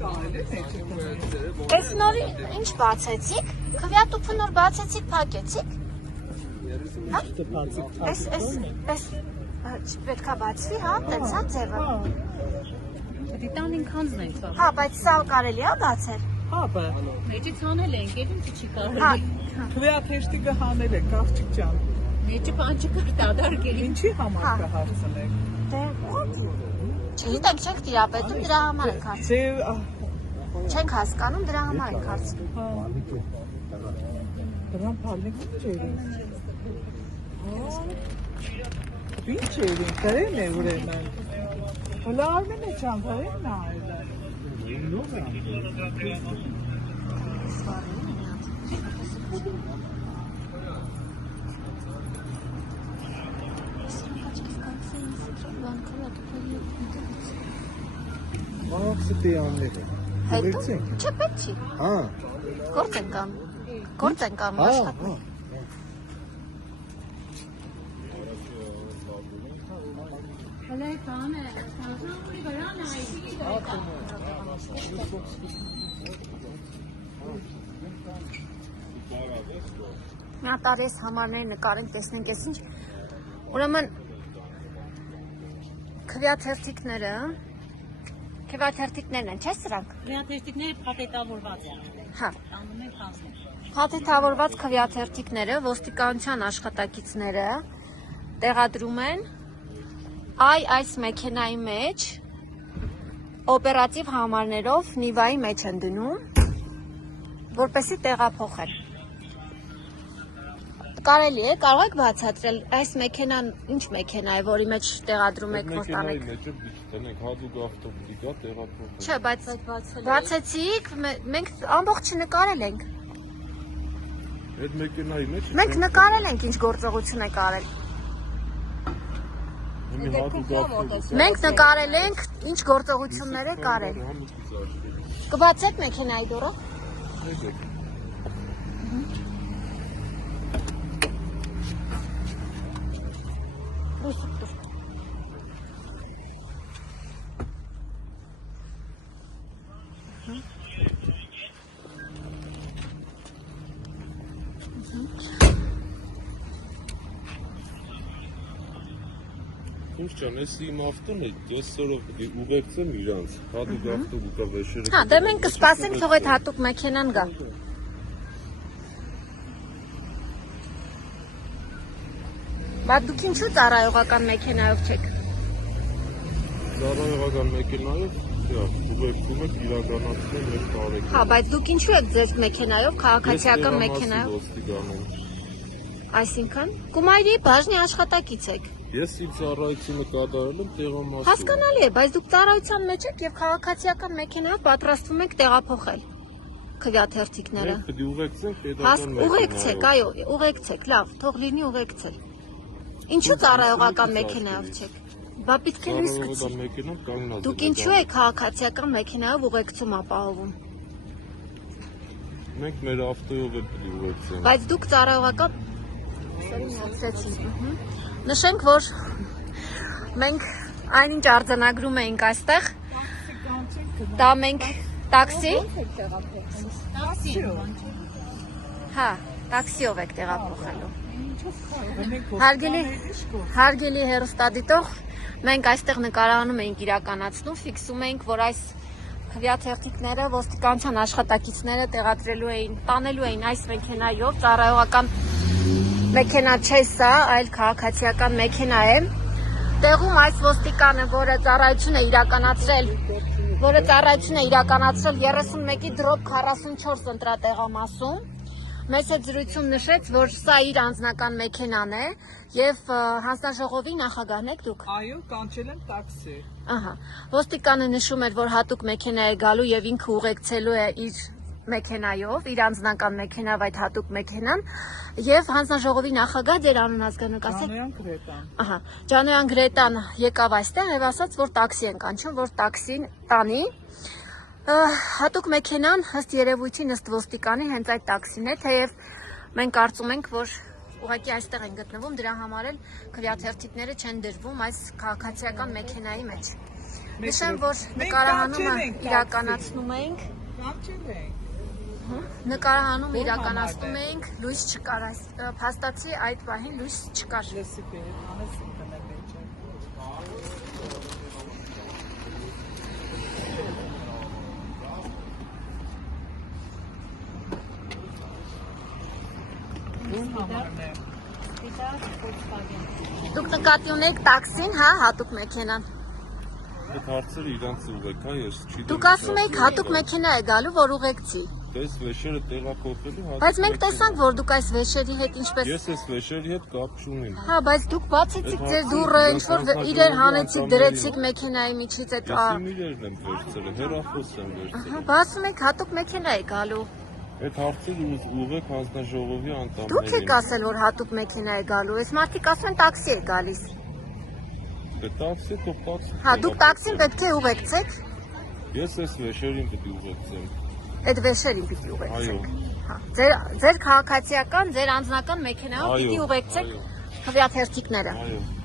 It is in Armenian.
Այս նորի ինչ բացեցիք, քվյատուփը նոր բացեցիք, փակեցիք։ Այս պետքա բացվի, հա, տենց հա ձևը։ Դիտան ինքանձն ենք բա։ Հա, բայց սա կարելի է բացել։ Հա, բա։ Մեջից հանել ենք, էլ ինչ չի Հա, կարելի։ Քվեաթեշտիկը հանել եք, աղջիկ ջան։ Մեջը բանջը կար դադարգել։ Ինչի համար կհարցնեք։ դե չգիտենք, չենք տիրապետում, դրա համար ենք հարցնում։ Չենք հասկանում, դրա համար ենք հարցնում։ Դրան փալնիկ չերին։ Ինչ երին, դրեն է ուրեմն։ Հլա Արմենը ջան, դրեն է այլ։ Աղսիտի անները։ Հետո, չէ պետք չի, Հա։ գործ ենք անում, աշխատում։ Հələ կանե, կանի վրան Մի հատ արի ես համարները նկարենք, տեսնենք ես ինչ։ Ուրեմն քվեաթերթիկներն են, չէ՞ սրանք։ Քվեաթերթիկները փաթեթավորված են։ Հա։ Անում են կանցներ։ Փաթեթավորված քվեաթերթիկները ոստիկանության աշխատակիցները տեղադրում են այս մեքենայի մեջ օպերատիվ համարներով նիվայի մեջ են դնում, որպեսզի տեղափոխեն։ Կարելի է, կարող եք բացատրել այս մեքենան ինչ մեքենա է, որի մեջ տեղադրում եք Մեքենայի որտանեք։ մեջը դնենք հատուկ ավտոբուսի կա տեղափոխել։ Չէ, բայց բացեցիք, մենք ամբողջը նկարել ենք։ Այդ մեքենայի մեջ Մենք նկարել ենք ինչ գործողություն եք արել։ Հիմի հատուկ ավտոբուս։ Մենք նկարել ենք ինչ գործողություններ եք արել։ Կբացեք մեքենայի դուռը։ Ինչ ջան, էս իմ ավտոն է, 10 օրով պիտի ուղեկցեմ իրանց։ Հատուկ ավտոբուս կա վեշերը։ Հա, դե մենք կսպասենք, թող այդ հատուկ մեքենան գա։ Բայց դուք ինչու ծառայողական մեքենայով չեք։ Ծառայողական մեքենայով, ուղեկցում եք իրականացնել մեր տարեկան։ Հա, բայց դուք ինչու եք ձեր մեքենայով, քաղաքացիական մեքենայով։ Այսինքն, Կումայրի բաժնի աշխատակից եք։ Ես իմ ծառայությունը կատարել եմ տեղամասում։ Հասկանալի է, բայց դուք ծառայության մեջ եք եւ քաղաքացիական մեքենայով պատրաստվում եք տեղափոխել քվեաթերթիկները։ Մենք պիտի ուղեկցենք պետական Ուղեկցեք, այո, ուղեկցեք, լավ, թող լինի ուղեկցել։ Ինչու ծառայողական մեքենայով չեք։ Բա պիտի լույս գցի։ Մեքենան կանգնած է։ Դուք ինչու եք քաղաքացիական մեքենայով ուղեկցում ապահովում։ Մենք մեր ավտոյով էլ պիտի ուղեկցենք։ Բայց դուք ծառայողական Նշենք, որ մենք այնինչ արձանագրում էինք այստեղ, դա մենք տաքսի, հա, տաքսիով եք տեղափոխելու։ Հարգելի հեռուստադիտող, մենք այստեղ նկարահանում էինք իրականացնում, ֆիքսում էինք, որ այս քվեաթերթիկները ոստիկանության աշխատակիցները տեղադրելու էին, տանելու էին այս մեքենայով, ծառայողական մեքենա չէ սա, այլ քաղաքացիական մեքենա է։ Տեղում այս ոստիկանը, որը ծառայություն է իրականացրել 31/44 ընտրատեղամասում, մեզ հետ զրույցում նշեց, որ սա իր անձնական մեքենան է եւ հանձնաժողովի նախագահն եք դուք։ Այո, կանչել եմ տաքսի։ Ահա, ոստիկանը նշում էր, որ հատուկ մեքենա է գալու եւ ինքը ուղեկցելու է իր մեքենայով, իր անձնական մեքենայով այդ հատուկ մեքենան եւ հանձնաժողովի նախագահ ձեր անուն ազգանակ ասեք։ Ջանոյան Գրետան։ Ահա, Ջանոյան Գրետան եկավ այստեղ եւ ասաց, որ տաքսի են կանչում, որ տաքսին տանի։ Հատուկ մեքենան ըստ երևույթին ըստ ոստիկանի հենց այդ տաքսին է, թեև մենք կարծում ենք, որ ուղղակի այստեղ են գտնվում, դրա համար էլ քվեաթերթիկները չեն դրվում այս քաղաքացիական մեքենայի մեջ։ Նշեմ, որ նկարահանումը իրականացնում էինք, իրականացնում էինք, լույս չկար այս փաստացի այդ պահին լույս չկար։ Լսի բերել, անես ինքնը մեջ է։ Ում համարն է։ Դիտակ Volkswagen։ Դուք նկատի ունեք տաքսին, հա, հատուկ մեքենան։ Այդ հարցերը իրանց ուղեք, հա, ես չի Դուք ասում եք հատուկ մեքենա է գալու, որ ուղեկցի։ Այս վեշերը տեղափոխելու հատուկ։ Բայց մենք տեսանք, որ դուք այս վեշերի հետ ինչպես Ես այս վեշերի հետ կապ չունեմ։ Հա, բայց դուք բացեցիք ձեր դուռը, ինչ որ իրեր հանեցիք, դրեցիք մեքենայի միջից այդ Ես իմ իրերն եմ վերցրել, հեռախոս եմ վերցրել։ Ահա, բա ասում եք հատուկ մեքենա է գալու։ Այդ հարցերը ուղեք հանձնաժողովի անդամներին։ Դուք եք ասել, որ հատուկ մեքենա է գալու, այս մարդիկ ասում են տաքսի է գալիս։ Դե տաքսի թող տաքսի։ Հա, դուք տաքսին պետք է ուղեկցեք, Ես այս վեշերին պիտի ուղեկցեմ։ այդ վեշերին պիտի ուղեկցեք։ Այո։ Հա, ձեր քաղաքացիական, ձեր անձնական մեքենայով Այո, պիտի ուղեկցեք այո։ հվյաթերթիկները։ Այո։